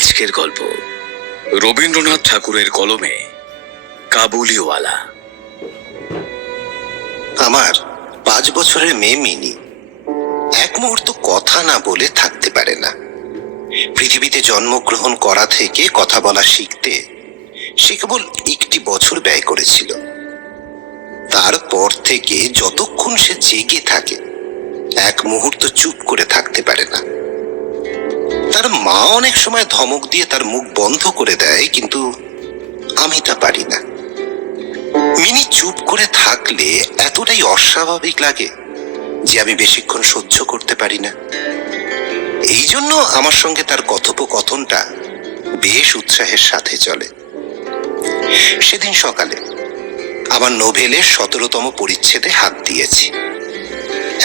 আজকের গল্প রবীন্দ্রনাথ ঠাকুরের কলমে কাবুলিওয়ালা। আমার 5 বছরের মেয়ে মিনি এক মুহূর্ত কথা না বলে থাকতে পারে না। পৃথিবীতে জন্মগ্রহণ করা থেকে কথা বলা শিখতে সে কেবল 1 বছর ব্যয় করেছিল। তারপর থেকে যতক্ষণ সে জেগে থাকে এক মুহূর্ত চুপ করে থাকতে পারে না। তার মা অনেক সময় ধমক দিয়ে তার মুখ বন্ধ করে দেয়, কিন্তু আমি তা পারি না। মিনি চুপ করে থাকলে এতটাই অস্বাভাবিক লাগে যে আমি বেশিক্ষণ সহ্য করতে পারি না। এই জন্য আমার সঙ্গে তার কথোপকথনটা বেশ উৎসাহের সাথে চলে। সেদিন সকালে আমার নোভেলের 17তম পরিচ্ছেদে হাত দিয়েছি।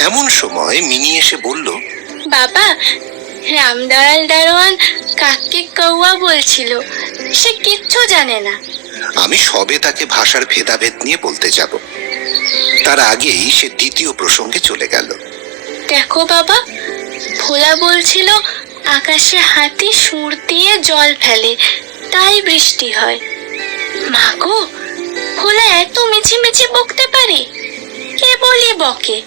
এমন সময় মিনি এসে বলল, বাবা, রামদয়াল দারোয়ান কাককে কৌয়া বলছিল, সে কিচ্ছু জানে না। আমি সবে তাকে ভাষার ভেদাভেদ নিয়ে বলতে যাব, তার আগেই সে দ্বিতীয় প্রসঙ্গে চলে গেল। দেখো বাবা, ভোলা বলছিল আকাশে হাতি সুর দিয়ে জল ফেলে, তাই বৃষ্টি হয়। মা গো, ভোলা এত মিছিমিছি বকতে পারে? কেবলই বকে,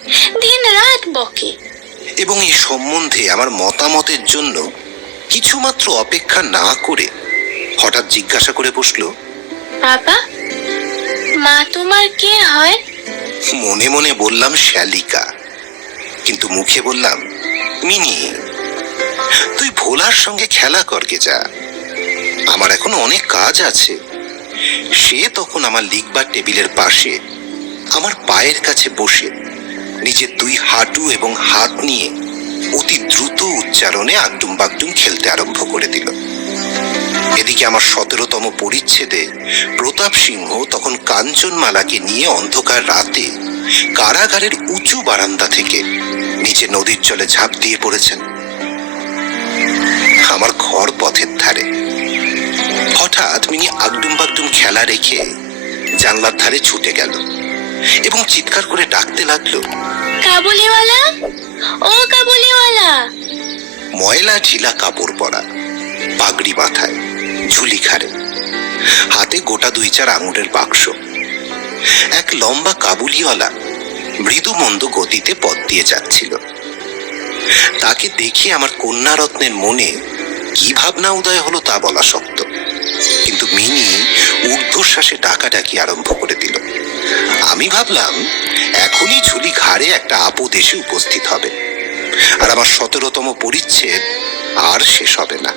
দিন রাত বকে। এবং এই সম্বন্ধে আমার মতামতের জন্য কিছুমাত্র অপেক্ষা না করে হঠাৎ জিজ্ঞাসা করে বসল, বাবা, মা তোমার কে হয়? মনে মনে বললাম শ্যালিকা, কিন্তু মুখে বললাম, মিনি, তুই ভোলার সঙ্গে খেলা করকে যা, আমার এখন অনেক কাজ আছে। সে তখন আমার লিখবার টেবিলের পাশে আমার পায়ের কাছে বসে নিজের 2 হাঁটু এবং হাত নিয়ে অতি দ্রুত উচ্চারণে আগডুম বাগডুম খেলতে আরম্ভ করে দিল। এদিকে আমার 17তম পরিচ্ছেদে প্রতাপ সিংহ তখন কাঞ্চনমালাকে নিয়ে অন্ধকার রাতে কারাগারের উঁচু বারান্দা থেকে নিচে নদীর জলে ঝাঁপ দিয়ে পড়েছেন। আমার ঘর পথের ধারে। হঠাৎ মিনি আগডুম বাগডুম খেলা রেখে জানলার ধারে ছুটে গেল এবং চিৎকার করে ডাকতে লাগলো, কাবুলিওয়ালা, ও কাবুলিওয়ালা। ময়লা ঢিলা কাপড় পরা, পাগড়ি মাথায়, ঝুলি ঘাড়ে, হাতে গোটা 2-4 আঙুরের বাক্স। এক লম্বা কাবুলিওয়ালা মৃদু মন্দ গতিতে পথ দিয়ে যাচ্ছিল। তাকে দেখে আমার কন্যারত্নের মনে কি ভাবনা উদয় হলো তা বলা শক্ত, কিন্তু মিনি ঊর্ধ্বশ্বাসে ডাকাডাকি আরম্ভ করে দিল। আমি ভাবলাম এখনই ঝুলি ঘাড়ে একটা আপদ এসে উপস্থিত হবে, আর আমার 17তম পরিচ্ছেদ আর শেষ হবে না।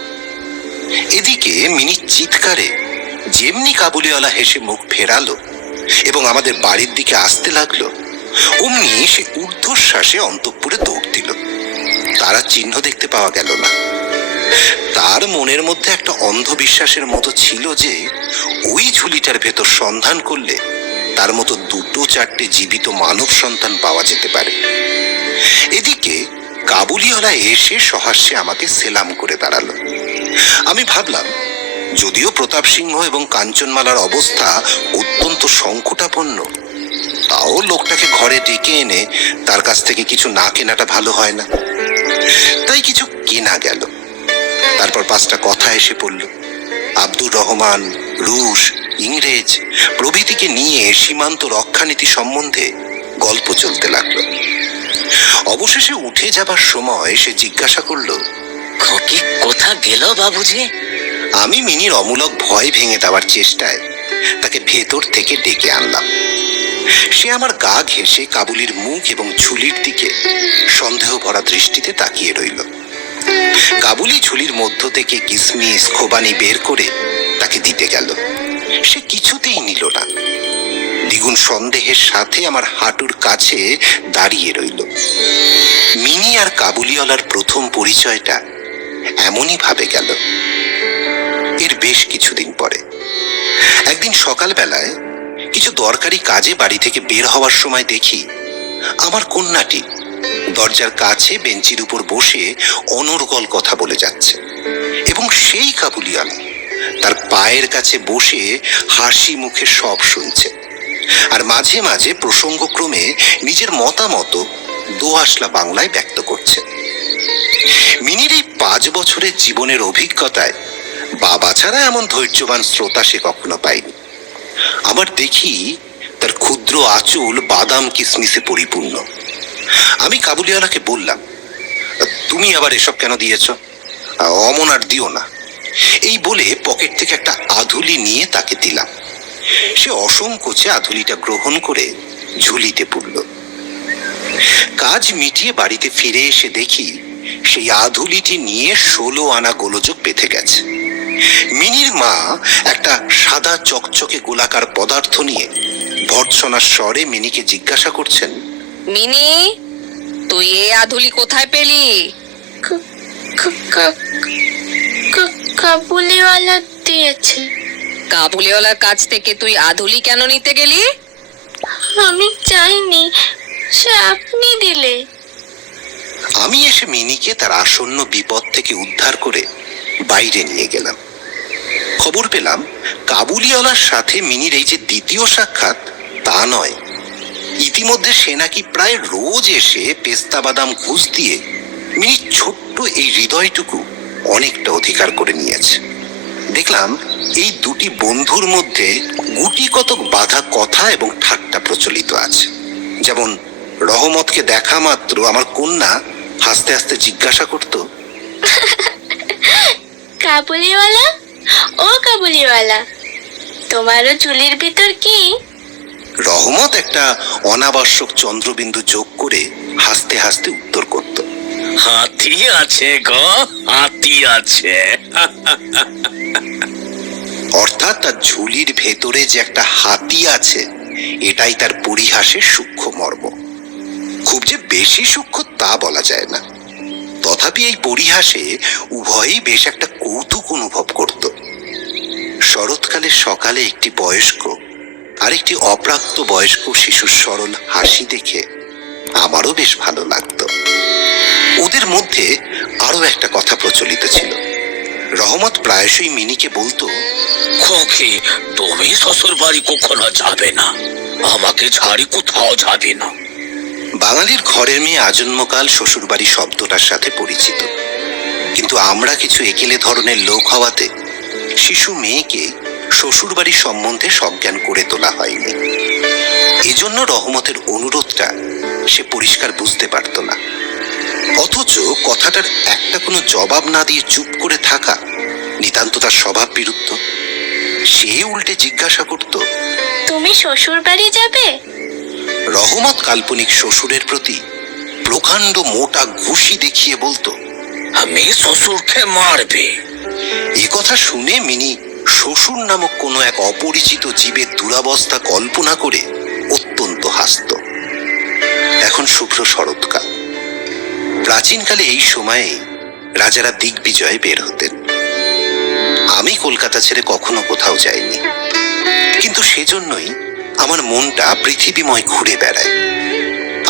এদিকে মিনি চিৎকারে যেমনি কাবুলিওয়ালা হেসে মুখ ফেরালো এবং আমাদের বাড়ির দিকে আসতে লাগলো, অমনি সে ঊর্ধ্বশ্বাসে অন্তঃপুরে দৌড় দিল। তার আর চিহ্ন দেখতে পাওয়া গেল না। তার মনের মধ্যে একটা অন্ধবিশ্বাসের মতো ছিল যে ওই ঝুলিটার ভেতর সন্ধান করলে তার মতো 2-4টে জীবিত মানব সন্তান পাওয়া যেতে পারে। এদিকে কাবুলিওয়ালা এসে সহাস্যে আমাকে সেলাম করে দাঁড়ালো। আমি ভাবলাম, যদিও প্রতাপ সিংহ এবং কাঞ্চনমালার অবস্থা অত্যন্ত সংকটাপন্ন, তাও লোকটাকে ঘরে ডেকে এনে তার কাছ থেকে কিছু না কেনাটা ভালো হয় না। তাই কিছু কেনা গেল। তারপর 5টা কথা এসে পড়ল। আব্দুর রহমান, রুশ, ইংরেজ প্রভৃতিকে নিয়ে সীমান্ত রক্ষানীতি সম্বন্ধে গল্প চলতে লাগলো। অবশেষে উঠে যাবার সময় সে জিজ্ঞাসা করলো, খোকি কোথা গেল বাবুজি? আমি মিনির অমূলক ভয় ভেঙে দেওয়ার চেষ্টায় তাকে ভেতর থেকে ডেকে আনলাম। সে আমার গা ঘেঁষে কাবুলির মুখ এবং ঝুলির দিকে সন্দেহ ভরা দৃষ্টিতে তাকিয়ে রইল। কাবুলি ঝুলির মধ্য থেকে কিসমিস খোবানি বের করে তাকে দিতে গেল। সে কিছুতেই নিল না। দ্বিগুণ সন্দেহের সাথে আমার হাঁটুর কাছে দাঁড়িয়ে রইল। মিনি আর কাবুলিওয়ালার প্রথম পরিচয়টা এমনই ভাবে গেল। এর বেশ কিছুদিন পরে একদিন সকালবেলায় কিছু দরকারি কাজে বাড়ি থেকে বের হওয়ার সময় দেখি আমার কন্যাটি দরজার কাছে বেঞ্চির উপর বসে অনর্গল কথা বলে যাচ্ছে, এবং সেই কাবুলিওয়ালা তার পায়ের কাছে বসে হাসি মুখে সব শুনছে, আর মাঝে মাঝে প্রসঙ্গক্রমে নিজের মতামত দোআঁশলা বাংলায় ব্যক্ত করছে। মিনির এই 5 বছরের জীবনের অভিজ্ঞতায় বাবা ছাড়া এমন ধৈর্যবান শ্রোতা সে কখনো পায়নি। আবার দেখি তার ক্ষুদ্র আঁচল বাদাম কিসমিসে পরিপূর্ণ। আমি কাবুলিওয়ালাকে বললাম, তুমি আবার এসব কেন দিয়েছ? অমন আর দিও না। এই বলে পকেট থেকে একটা আধুলি নিয়ে তাকে দিলাম। সে অসংকোচে আধুলিটা গ্রহণ করে ঝুলিতে পুরল। কাজ মিটিয়ে বাড়িতে ফিরে এসে দেখি সেই আধুলিটি নিয়ে 16 আনা গোলযোগ বেঁধে গেছে। মিনির মা একটা সাদা চকচকে গোলাকার পদার্থ নিয়ে ভর্ৎসনার স্বরে মিনিকে জিজ্ঞাসা করছেন, মিনি, তুই এ আধুলি কোথায় পেলি? কাবুলিওয়ালা দিয়েছে। কাবুলিওয়ালার কাছ থেকে তুই আধুলি কেন নিতে গেলি? আমি চাইনি, সে আপনি দিলে। আমি এসে মিনিকে তার আসন্ন বিপদ থেকে উদ্ধার করে বাইরে নিয়ে গেলাম। খবর পেলাম কাবুলিওয়ালার সাথে মিনির এই যে দ্বিতীয় সাক্ষাৎ তা নয়, ইতিমধ্যে সে নাকি প্রায় রোজ এসে পেস্তা বাদাম ঘুষ দিয়ে মিনির ছোট্ট এই হৃদয়টুকু অনেকটা অধিকার করে নিয়েছে। দেখলাম এই দুটি বন্ধুর মধ্যে গুটি কতক বাঁধা কথা এবং ঠাট্টা প্রচলিত আছে। যেমন রহমতকে দেখা মাত্র আমার কন্যা হাসতে হাসতে জিজ্ঞাসা করত, কাবুলিওয়ালা, ও কাবুলিওয়ালা, তোমারও চুলির ভিতর কি? রহমত একটা অনাবশ্যক চন্দ্রবিন্দু যোগ করে হাসতে হাসতে উত্তর করত, হাতি আছে গো, হাতি আছে। অর্থাৎ তার ঝুলির ভেতরে যে একটা হাতি আছে এটাই তার পরিহাসের সূক্ষ্ম মর্ম। খুব যে বেশি সূক্ষ্ম তা বলা যায় না, তথাপি এই পরিহাসে উভয়ই বেশ একটা কৌতুক অনুভব করত। শরৎকালের সকালে একটি বয়স্ক আর একটি অপ্রাপ্ত বয়স্ক শিশুর সরল হাসি দেখে আমারও বেশ ভালো লাগতো। ওদের মধ্যে আরো একটা কথা প্রচলিত ছিল। রহমত প্রায়শই মিনিকে বলতো, খোকি, তুমি শ্বশুর বাড়ি কখনো যাবে না, আমাকে ছাড়ি কোথাও যাবে না। বাঙালির ঘরের মেয়ে আজন্মকাল শ্বশুরবাড়ি শব্দটার সাথে পরিচিত, কিন্তু আমরা কিছু একেলে ধরনের লোক হওয়াতে শিশু মেয়েকে শ্বশুরবাড়ি সম্বন্ধে সজ্ঞান করে তোলা হয়নি। এজন্য রহমতের অনুরোধটা সে পরিষ্কার বুঝতে পারত না। অথচ কথাটার একটা কোনো জবাব না দিয়ে চুপ করে থাকা নিতান্ত তার স্বভাব বিরুদ্ধ। সে উল্টে জিজ্ঞাসা করত, তুমি শ্বশুর বাড়ি যাবে? রহমত কাল্পনিক শ্বশুরের প্রতি প্রকাণ্ড মোটা ঘুষি দেখিয়ে বলতো, আমি শ্বশুরকে মারবে। এ কথা শুনে মিনি শ্বশুর নামক কোনো এক অপরিচিত জীবের দুরাবস্থা কল্পনা করে অত্যন্ত হাসত। এখন শুভ্র শরৎকাল। প্রাচীনকালে এই সময়ে রাজারা দিগ্বিজয়ে বের হতেন। আমি কলকাতা ছেড়ে কখনো কোথাও যাইনি, কিন্তু সেজন্যই আমার মনটা পৃথিবীময় ঘুরে বেড়ায়।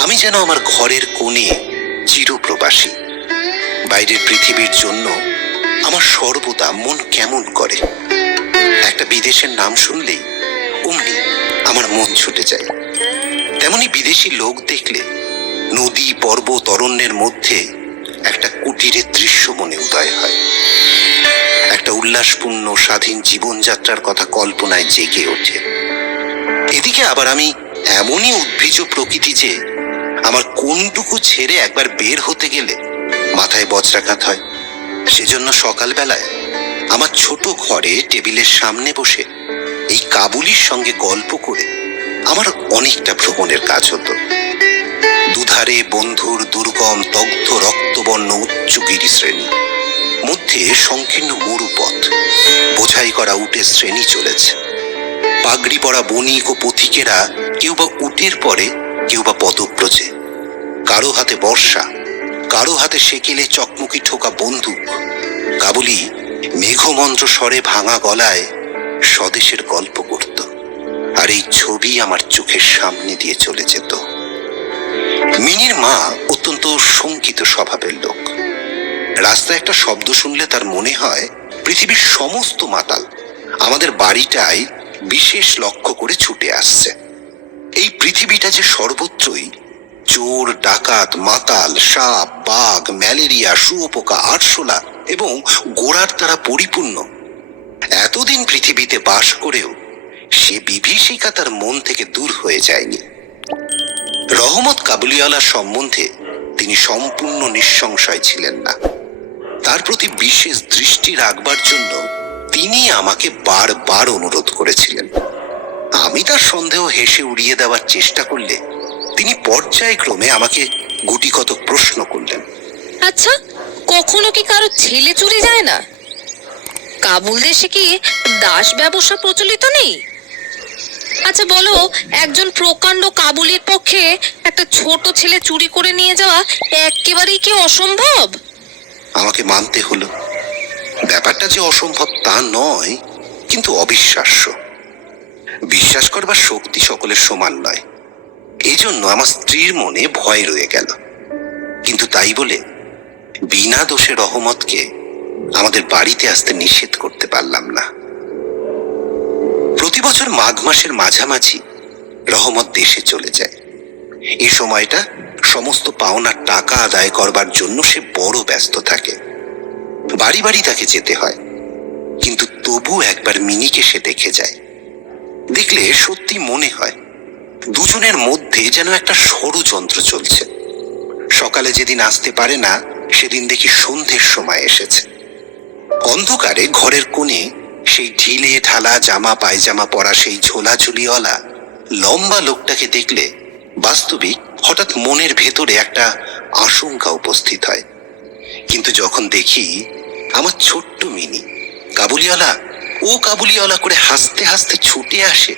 আমি যেন আমার ঘরের কোণে চিরপ্রবাসী। বাইরের পৃথিবীর জন্য আমার সর্বদা মন কেমন করে। একটা বিদেশের নাম শুনলেই অমনি আমার মন ছুটে যায়। তেমনি বিদেশি লোক দেখলে নদী পর্বত অরণ্যের মধ্যে একটা কুটিরের দৃশ্য মনে উদয় হয়। একটা উল্লাসপূর্ণ স্বাধীন জীবনযাত্রার কথা কল্পনায় জেগে ওঠে। এদিকে আবার আমি এমনই উদ্ভিজ প্রকৃতি যে আমার কোনটুকু ছেড়ে একবার বের হতে গেলে মাথায় বজ্রাঘাত হয়। সেজন্য সকালবেলায় আমার ছোট ঘরে টেবিলের সামনে বসে এই কাবুলির সঙ্গে গল্প করে আমার অনেকটা ভ্রমণের কাজ হতো। দুধারে বন্ধুর দুর্গম দগ্ধ রক্তবর্ণ উচ্চ গিরি শ্রেণী, মধ্যে সংকীর্ণ মরুপথ, বোঝাই করা উটের শ্রেণী চলেছে। পাগড়ি পরা বণিক ও পথিকেরা কেউ বা উটের পরে, কেউ বা পদব্রজে, কারো হাতে বর্ষা, কারো হাতে সেকেলে চকমকি ঠোকা বন্দুক। কাবুলি মেঘমন্ত্র স্বরে ভাঙা গলায় স্বদেশের গল্প করত, আর এই ছবি আমার চোখের সামনে দিয়ে চলে যেত। মিনির মা অত্যন্ত শঙ্কিত স্বভাবের লোক। রাস্তায় একটা শব্দ শুনলে তার মনে হয় পৃথিবীর সমস্ত মাতাল আমাদের বাড়িটায় বিশেষ লক্ষ্য করে ছুটে আসছে। এই পৃথিবীটা যে সর্বত্রই চোর, ডাকাত, মাতাল, সাপ, বাঘ, ম্যালেরিয়া, শুয়োপোকা, আরশোলা এবং গোড়ার দ্বারা পরিপূর্ণ, এতদিন পৃথিবীতে বাস করেও সে বিভীষিকা তার মন থেকে দূর হয়ে যায়নি। রহমত কাবুলিওয়ালার সম্বন্ধে তিনি সম্পূর্ণ নিঃসংশয় ছিলেন না। তার প্রতি বিশেষ দৃষ্টি রাখবার জন্য তিনি আমাকে বারবার অনুরোধ করেছিলেন। আমি তার সন্দেহ হেসে উড়িয়ে দেওয়ার চেষ্টা করলে তিনি পর্যায়ক্রমে আমাকে গুটিকতক প্রশ্ন করলেন। আচ্ছা, কখনো কি কারো ছেলে চুরি যায় না? কাবুল দেশে কি দাস ব্যবসা প্রচলিত নেই? আচ্ছা বলো, একজন প্রকাণ্ড কাবুলির পক্ষে একটা ছোট ছেলে চুরি করে নিয়ে যাওয়া একেবারেই কি অসম্ভব? আমাকে মানতে হলো ব্যাপারটা যে অসম্ভব তা নয়, কিন্তু অবিশ্বাস্য। বিশ্বাস করবার শক্তি সকলের সমান নয়, এজন্য আমার স্ত্রীর মনে ভয় রয়ে গেল। কিন্তু তাই বলে বিনা দোষে রহমতকে আমাদের বাড়িতে আসতে নিষেধ করতে পারলাম না। প্রতি বছর মাঘ মাসের মাঝামাঝি রহমত দেশে চলে যায়। এই সময়টা সমস্ত পাওনার টাকা আদায় করবার জন্য সে বড় ব্যস্ত থাকে। বাড়ি বাড়ি তাকে যেতে হয়, কিন্তু তবু একবার মিনিকে সে দেখে যায়। দেখলে সত্যি মনে হয় দুজনের মধ্যে যেন একটা ষড়যন্ত্র চলছে। সকালে যেদিন আসতে পারে না, সেদিন দেখি সন্ধ্যের সময় এসেছে। অন্ধকারে ঘরের কোণে সেই ঢিলে ঢালা জামা পায়জামা পরা সেই ঝোলাঝুলিওয়ালা লম্বা লোকটাকে দেখলে বাস্তবিক হঠাৎ মনের ভেতরে একটা আশঙ্কা উপস্থিত হয়। কিন্তু যখন দেখি আমার ছোট্ট মিনি কাবুলিওয়ালা ও কাবুলিওয়ালা করে হাসতে হাসতে ছুটে আসে।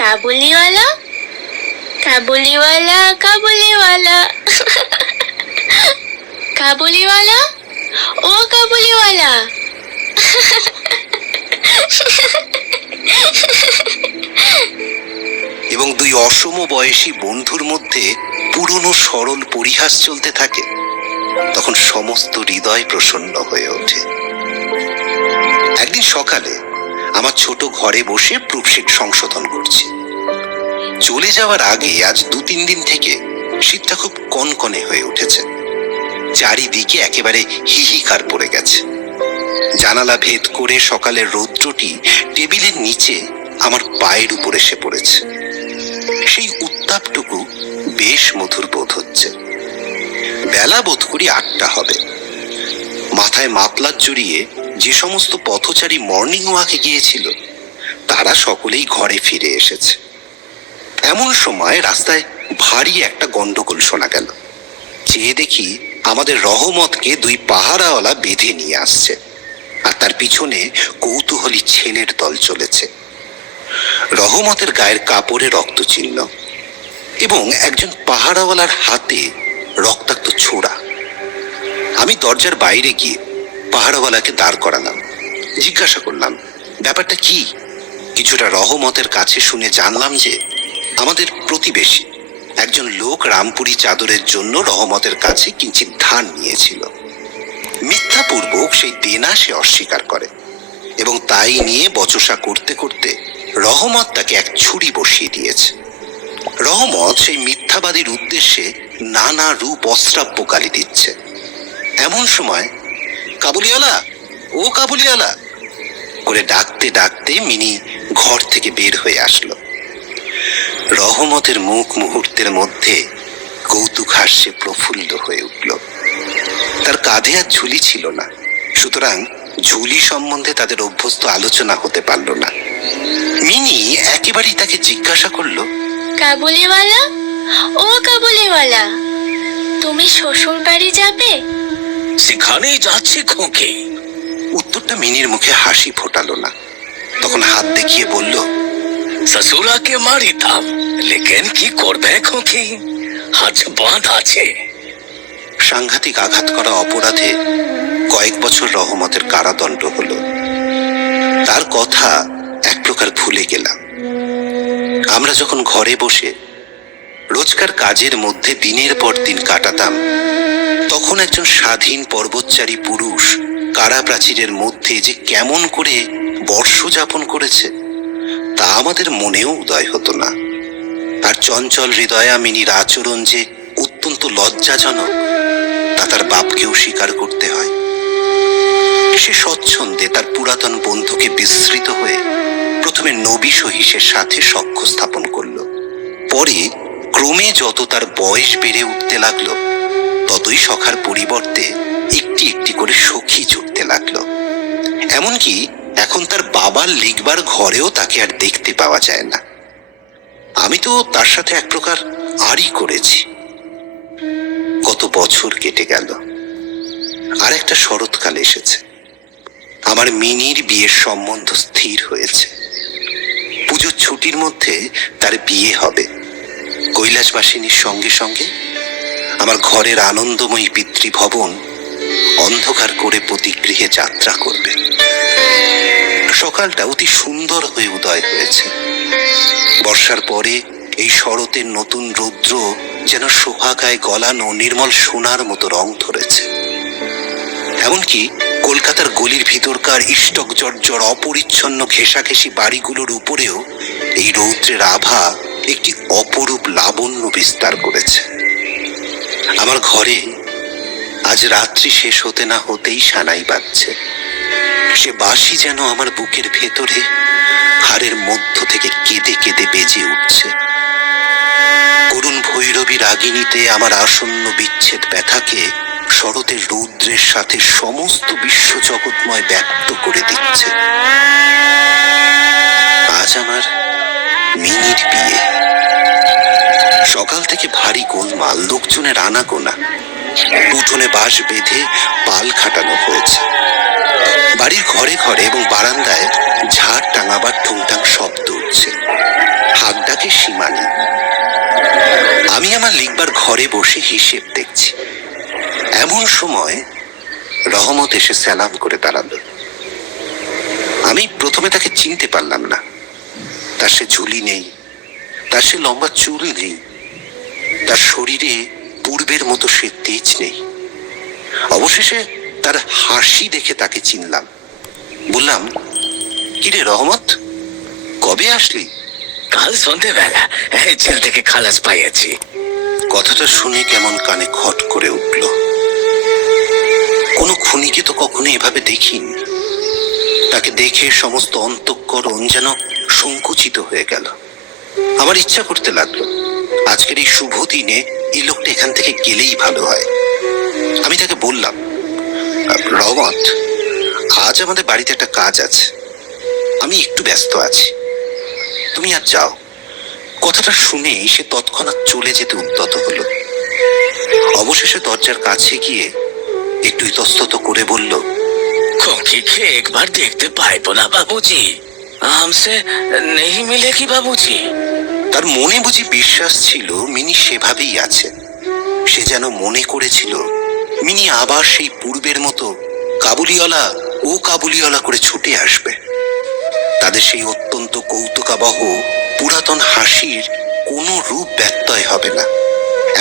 কাবুলিওয়ালা, কাবুলিওয়ালা, কাবুলিওয়ালা, কাবুলিওয়ালা, ও কাবুলিওয়ালা। এবং দুই অসম বয়সী বন্ধুর মধ্যে পুরনো সরল পরিহাস চলতে থাকে। তখন সমস্ত হৃদয় প্রসন্ন হয়ে ওঠে। একদিন সকালে আমার ছোট ঘরে বসে প্রুফশিট সংশোধন করছি। চলে যাওয়ার আগে আজ 2-3 দিন থেকে শীতটা খুব কনকনে হয়ে উঠেছে। চারিদিকে একেবারে হিহিকার পড়ে গেছে। জানালা ভেদ করে সকালের রৌদ্রটি টেবিলের নিচে আমার পায়ের উপর এসে পড়েছে। সেই উত্তাপটুকু বেশ মধুর বোধ হচ্ছে। বেলা বোধ করি 8টা হবে। মাথায় মাফলার জড়িয়ে যে সমস্ত পথচারী মর্নিং ওয়াকে গিয়েছিল তারা সকলেই ঘরে ফিরে এসেছে। এমন সময় রাস্তায় ভারী একটা গন্ডগোল শোনা গেল। চেয়ে দেখি আমাদের রহমতকে দুই পাহারাওয়ালা বেঁধে নিয়ে আসছে, আর তার পিছনে কৌতূহলী ছেলের দল চলেছে। রহমতের গায়ের কাপড়ে রক্ত চিহ্ন এবং একজন পাহারাওয়ালার হাতে রক্তাক্ত ছোড়া। আমি দরজার বাইরে গিয়ে পাহারাওয়ালাকে দাঁড় করালাম। জিজ্ঞাসা করলাম ব্যাপারটা কি। কিছুটা রহমতের কাছে শুনে জানলাম যে আমাদের প্রতিবেশী একজন লোক রামপুরি চাদরের জন্য রহমতের কাছে কিঞ্চিৎ ধার নিয়েছিল। মিথ্যাপূর্বক সেই দেনা সে অস্বীকার করে এবং তাই নিয়ে বচসা করতে করতে রহমত তাকে এক ছুরি বসিয়ে দিয়েছে। রহমত সেই মিথ্যাবাদীর উদ্দেশ্যে নানা রূপ অশ্রাব্য গালি দিচ্ছে। এমন সময় কাবুলিওয়ালা, ও কাবুলিওয়ালা করে ডাকতে ডাকতে মিনি ঘর থেকে বের হয়ে আসলো। রহমতের মুখ মুহূর্তের মধ্যে কৌতুক হাস্যে প্রফুল্ল হয়ে উঠল। তার কাঁধে আর ঝুলি ছিল না, সুতরাং ঝুলি সম্বন্ধে তাদের অভ্যস্ত আলোচনা হতে পারল না। মিনি একেবারেই তাকে জিজ্ঞাসা করলো, কাবুলিওয়ালা, ও কাবুলিওয়ালা, তুমি শ্বশুর বাড়ি যাবে? সেখানেই যাচ্ছি খোকে। উত্তরটা মিনির মুখে হাসি ফোটালো না। তখন হাত দেখিয়ে বলল, শ্বশুরাকে মারিতাম, লেকিন কি করবে খোকি, আজ বাঁধ আছে। সাংঘাতিক আঘাত করা অপরাধে কয়েক বছর রহমতের কারাদণ্ড হলো। তার কথা এক প্রকার ভুলে গেলাম। আমরা যখন ঘরে বসে রোজকার কাজের মধ্যে দিনের পর দিন কাটাতাম, তখন একজন স্বাধীন পর্বতচারী পুরুষ কারা প্রাচীরের মধ্যে যে কেমন করে বর্ষ যাপন করেছে তা আমাদের মনেও উদয় হতো না। তার চঞ্চল হৃদয়ামিনীর আচরণ যে অত্যন্ত লজ্জাজনক তা তার বাপকেও স্বীকার করতে হয়। সে স্বচ্ছন্দে তার পুরাতন বন্ধুকে বিস্মৃত হয়ে প্রথমে নবী সহিসের সাথে সখ্য স্থাপন করল। পরে ক্রমে যত তার বয়স বেড়ে উঠতে লাগলো, ততই সখার পরিবর্তে একটি একটি করে সখী জুটতে লাগলো। এমনকি এখন তার বাবার লিখবার ঘরেও তাকে আর দেখতে পাওয়া যায় না। আমি তো তার সাথে এক প্রকার আড়ি করেছি। কত বছর কেটে গেল, আর একটা শরৎকাল এসেছে। আমার মিনির বিয়ের সম্বন্ধ স্থির হয়েছে। পুজোর ছুটির মধ্যে তার বিয়ে হবে। কৈলাসবাসিনীর সঙ্গে সঙ্গে আমার ঘরের আনন্দময়ী পিতৃভবন অন্ধকার করে প্রতিগৃহে যাত্রা করবে। সকালটা অতি সুন্দর হয়ে উদয় হয়েছে। বর্ষার পরে এই শরতের নতুন রৌদ্র যেন সোহাগায় গলানো নির্মল সোনার মতো রং ধরেছে। এমনকি কলকাতার গলির ভিতরকার ইষ্টক জর্জর অপরিচ্ছন্ন ঘেঁষাঘেঁষি বাড়িগুলোর উপরেও এই রৌদ্রের আভা একটি অপরূপ লাবণ্য বিস্তার করেছে। আমার ঘরে আজ রাত্রি শেষ হতে না হতেই সানাই বাজছে। সে বাঁশি যেন আমার বুকের ভেতরে হাড়ের মধ্য থেকে কেঁদে কেঁদে বেজে উঠছে। করুণ ভৈরবী রাগিনীতে আমার আসন্ন বিচ্ছেদ ব্যথাকে শরতের রৌদ্রের সাথে সমস্ত বিশ্ব জগৎময় ব্যক্ত করে দিচ্ছে। আজ আমার মিনির বিয়ে। সকাল থেকে ভারী গোলমাল, লোকজনের আনাগোনা। উঠোনে বাঁশ বেঁধে পাল খাটানো হয়েছে। বাড়ির ঘরে ঘরে এবং বারান্দায় ঝাড় টাঙাবার ঠুংটাং শব্দ উঠছে। হাক ডাকে সীমা নেই। আমি আমার লিখবার ঘরে বসে হিসেব দেখছি। এমন সময় রহমত এসে সালাম করে দাঁড়ালো। আমি প্রথমে তাকে চিনতে পারলাম না। তার সে ঝুলি নেই, তার সে লম্বা চুল নেই, তার শরীরে পূর্বের মতো সে তেজ নেই। অবশেষে তার হাসি দেখে তাকে চিনলাম। বললাম, কিরে রহমত, কবে আসলি? কাল সন্ধ্যেবেলা জেল থেকে খালাস পাইয়াছি। কথাটা শুনে কেমন কানে খট করে উঠল। কোনো খুনিকে তো কখনো এভাবে দেখিনি। তাকে দেখে সমস্ত অন্তঃকরণ যেন সংকুচিত হয়ে গেল। আমার ইচ্ছা করতে লাগলো আজকের এই শুভ দিনে এই লোকটা এখান থেকে গেলেই ভালো হয়। আমি তাকে বললাম, রহমত, আজ আমাদের বাড়িতে একটা কাজ আছে, আমি একটু ব্যস্ত আছি, তুমি আর যাও। কথাটা শুনেই সে তৎক্ষণাৎ চলে যেতে উদ্যত হলো। অবশেষে দরজার কাছে গিয়ে একটু ইতস্তত করে বলল, खोखी एक बार देखते पाइबो ना बाबूजी, हमसे नहीं मिलेगी बाबूजी। তার মনে বুঝি বিশ্বাস ছিল মিনি সেভাবেই আছে। সে যেন মনে করেছিল মিনি আবার সেই পূর্বের মতো কাবুলিওয়ালা ও কাবুলিওয়ালা করে ছুটে আসবে। তাদের সেই অত্যন্ত কৌতুকাবহ পুরাতন হাসির কোনো রূপ ব্যত্যয় হবে না।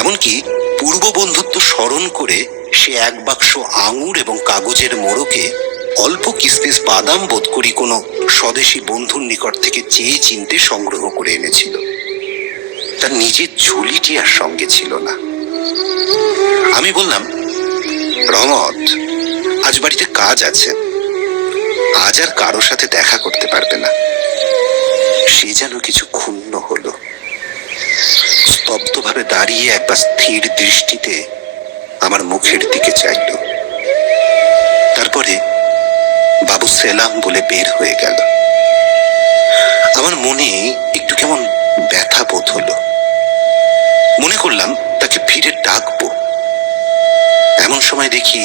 এমনকি পূর্ব বন্ধুত্ব স্মরণ করে সে এক বাক্স আঙুর এবং কাগজের মোড়কে অল্প কিসমিস বাদাম বোধ করি কোনো স্বদেশী বন্ধুর নিকট থেকে চেয়ে চিনতে সংগ্রহ করে এনেছিল। তার নিজের ঝুলিটি আর সঙ্গে ছিল না। আমি বললাম, রহমত, আজ বাড়িতে কাজ আছে, আজ আর কারো সাথে দেখা করতে পারবে না। সে যেন কিছু ক্ষুণ্ণ হলো। স্তব্ধভাবে দাঁড়িয়ে একবার স্থির দৃষ্টিতে আমার মুখের দিকে চাইল। তারপরে বাবু সেলাম বলে বের হয়ে গেল। আমার মনে একটু কেমন ব্যথা বোধ হলো। মনে করলাম তাকে ফিরে ডাকবো। এমন সময় দেখি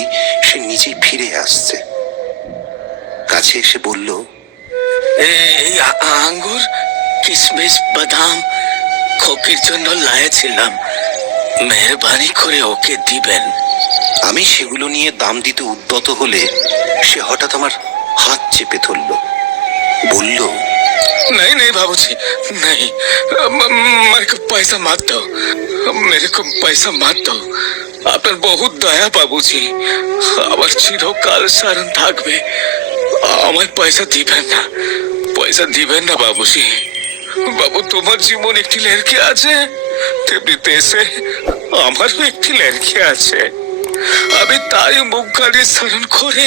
সে নিজেই ফিরে আসছে। কাছে এসে বলল, এই আঙ্গুর কিশমিশ বাদাম খোকির জন্য লাইছিলাম, মেহরবানি করে ওকে দিবেন। আমি সেগুলো নিয়ে দাম দিতে উদ্যত হলে সে হঠাৎ আমার হাত চেপে ধরল। বলল, नहीं नहीं बाबूजी नहीं, मेरे को पैसा मत दो, मेरे को पैसा मत दो। আপনার বহুত দয়া বাবুজি, আমার চিরকাল স্মরণ থাকবে। আমায় পয়সা দিবেন না, পয়সা দিবেন না বাবুজি। বাবু, তোমার জীবন একটি লড়কি আছে, তেমনি দেশে আমারও একটি লড়কি আছে। আমি তাই মুখ গাড়ি স্মরণ করে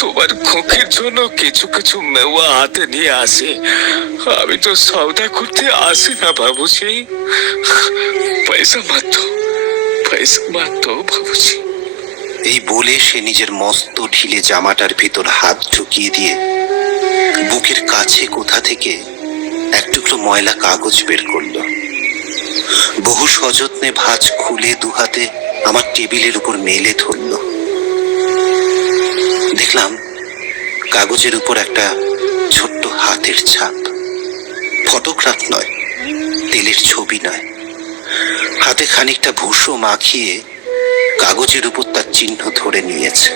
তোমার খোঁখের জন্য কিছু কিছু মেওয়া হাতে নিয়ে আসে। আমি তো সওদা করতে আসি না বাবুজি। পয়সা মাত্র, পয়সা মাত্র বাবুজি। এই বলে সে নিজের মস্ত ঢিলে জামাটার ভিতর হাত ঢুকিয়ে দিয়ে বুকের কাছে কোথা থেকে এক টুকরো ময়লা কাগজ বের করলো। বহু সযত্নে ভাঁজ খুলে দুহাতে আমার টেবিলের উপর মেলে ধরল। দেখলাম কাগজের উপর একটা ছোট্ট হাতের ছাপ। ফটোগ্রাফ নয়, তেলের ছবি নয়, হাতে খানিকটা ভুসো মাখিয়ে কাগজের উপর তার চিহ্ন ধরে নিয়েছে।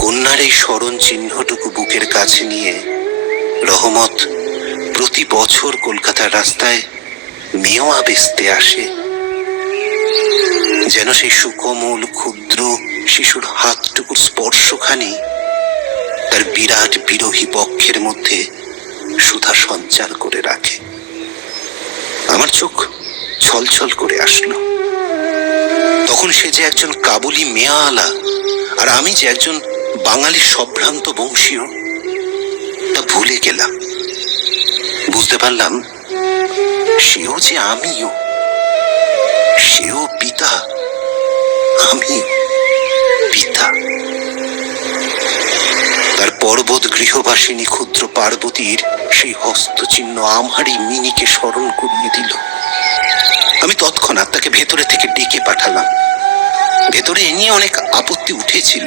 কন্যার এই স্মরণ চিহ্নটুকু বুকের কাছে নিয়ে রহমত প্রতি বছর কলকাতার রাস্তায় মেওয়া বেচতে আসে, যেন সেই সুকোমল ক্ষুদ্র শিশুর হাতটুকুর স্পর্শখানি তার বিরাট বিরোহী পক্ষের মধ্যে সুধা সঞ্চার করে রাখে। আমার চোখ ছলছল করে আসলো। তখন সে যে একজন কাবুলি মেয়াওয়ালা আর আমি যে একজন বাঙালি সম্ভ্রান্ত বংশীয় তা ভুলে গেলাম। বুঝতে পারলাম সেও যে আমিও, সেও পিতা, আমিও পিতা। তার পর্বত গৃহবাসিনী ক্ষুদ্র পার্বতীর সেই হস্তচিহ্ন আমারই মিনিকে স্মরণ করিয়ে দিল। আমি তৎক্ষণাৎ তাকে ভেতরে থেকে ডেকে পাঠালাম। ভেতরে এ নিয়ে অনেক আপত্তি উঠেছিল,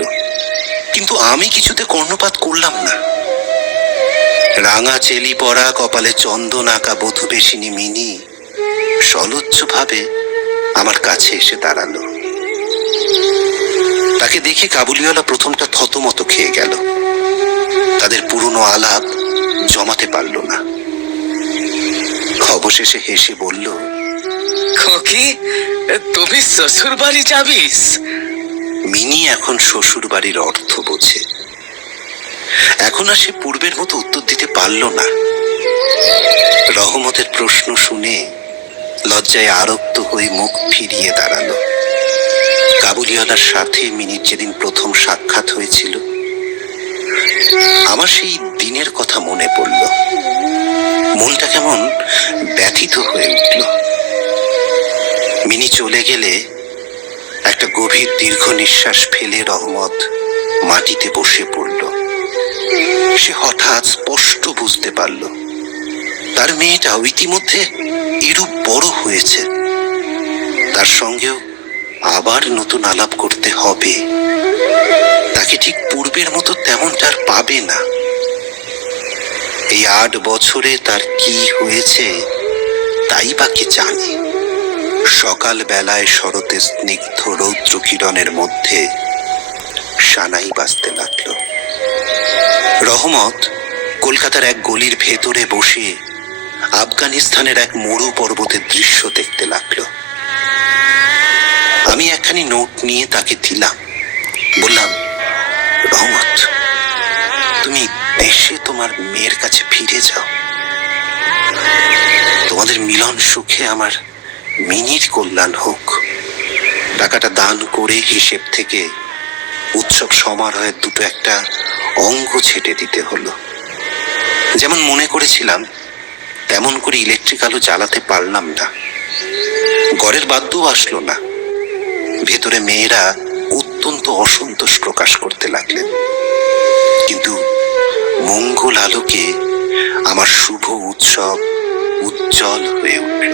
কিন্তু আমি কিছুতে কর্ণপাত করলাম না। রাঙা চেলি পরা, কপালে চন্দন আঁকা বধূবেশিনী মিনি সলজ্জ ভাবে আমার কাছে এসে দাঁড়ালো। তাকে দেখে কাবুলিওয়ালা প্রথমটা থতমত খেয়ে গেল। তাদের পুরনো আলাপ জমাতে পারল না। অবশেষে হেসে বলল, খোকি, তুমি শ্বশুর বাড়ি যাবিস? মিনি এখন শ্বশুর বাড়ির অর্থ বোঝে। এখন আর সে পূর্বের মতো উত্তর দিতে পারল না। রহমতের প্রশ্ন শুনে লজ্জায় আরক্ত হয়ে মুখ ফিরিয়ে দাঁড়ালো। কাবুলিওয়ালার সাথে মিনির যেদিন প্রথম সাক্ষাৎ হয়েছিল, আমার সেই দিনের কথা মনে পড়ল। মনটা কেমন ব্যথিত হয়ে উঠল। মিনি চলে গেলে একটা গভীর দীর্ঘ নিঃশ্বাস ফেলে রহমত মাটিতে বসে পড়ল। সে হঠাৎ স্পষ্ট বুঝতে পারল তার মেয়েটাও ইতিমধ্যে এরূপ বড় হয়েছে। তার সঙ্গেও আবার নতুন আলাপ করতে হবে। তাকে ঠিক পূর্বের মতো তেমনটা আর পাবে না। এই 8 বছরে তার কি হয়েছে তাই বা কে জানে। সকাল বেলায় শরতে স্নিগ্ধ রৌদ্র কিরণের মধ্যে সানাই বাজতে লাগলো। রহমত কলকাতার এক গলির ভেতরে বসে আফগানিস্তানের এক মরু পর্বতের দৃশ্য দেখতে লাগলো। আমি একখানি নোট নিয়ে তাকে দিলাম। বললাম, রহমত, তুমি দেশে তোমার মেয়ের কাছে ফিরে যাও। তোমাদের মিলন সুখে আমার মিনির কল্যাণ হোক। টাকাটা দান করে হিসেব থেকে উৎসব সমারোহের দুটো একটা অঙ্গ ছেটে দিতে হলো। যেমন মনে করেছিলাম তেমন করে ইলেকট্রিক আলো জ্বালাতে পারলাম না। ঘরের বাদ্যও আসলো না। ভেতরে মেয়েরা অত্যন্ত অসন্তোষ প্রকাশ করতে লাগলেন। কিন্তু মঙ্গল আলোকে আমার শুভ উৎসব উজ্জ্বল হয়ে উঠল।